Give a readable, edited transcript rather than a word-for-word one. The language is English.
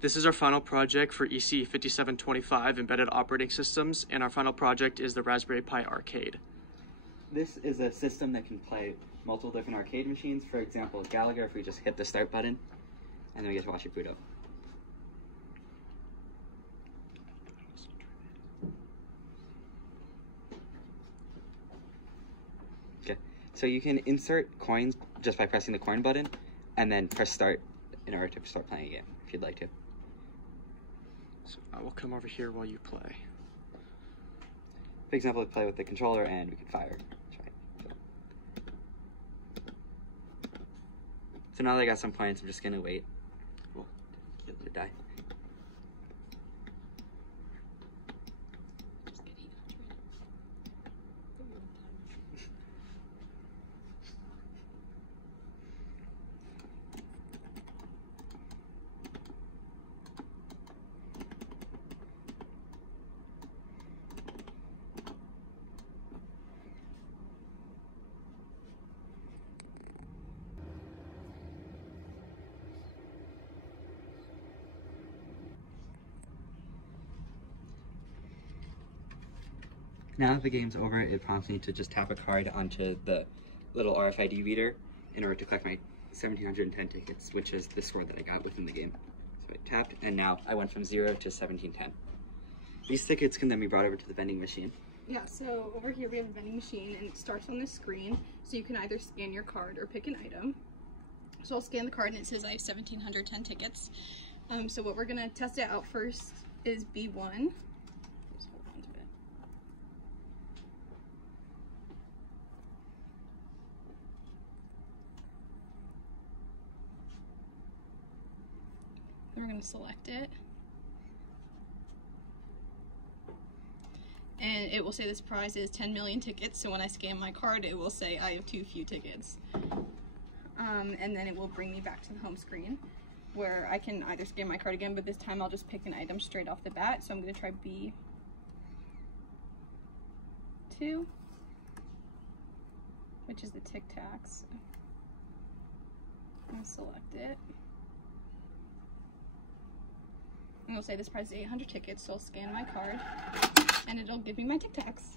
This is our final project for EC 5725 Embedded Operating Systems, and our final project is the Raspberry Pi Arcade. This is a system that can play multiple different arcade machines. For example, Gallagher, if we just hit the start button, and then we get to watch it boot up. Okay, so you can insert coins just by pressing the coin button, and then press start in order to start playing a game, if you'd like to. So I will come over here while you play. For example, we play with the controller and we can fire. So now that I got some points, I'm just gonna wait. Well, to die. Now that the game's over, it prompts me to just tap a card onto the little RFID reader in order to collect my 1,710 tickets, which is the score that I got within the game. So I tapped, and now I went from 0 to 1,710. These tickets can then be brought over to the vending machine. Yeah, so over here we have a vending machine, and it starts on the screen, so you can either scan your card or pick an item. So I'll scan the card, and it says I have 1,710 tickets. So what we're going to test it out first is B1. We're going to select it, and it will say this prize is 10 million tickets. So when I scan my card, it will say I have too few tickets, and then it will bring me back to the home screen where I can either scan my card again, but this time I'll just pick an item straight off the bat. So I'm going to try B2, which is the Tic Tacs. I'm going to select it. And it'll say this prize is 800 tickets, so I'll scan my card, and it'll give me my Tic Tacs.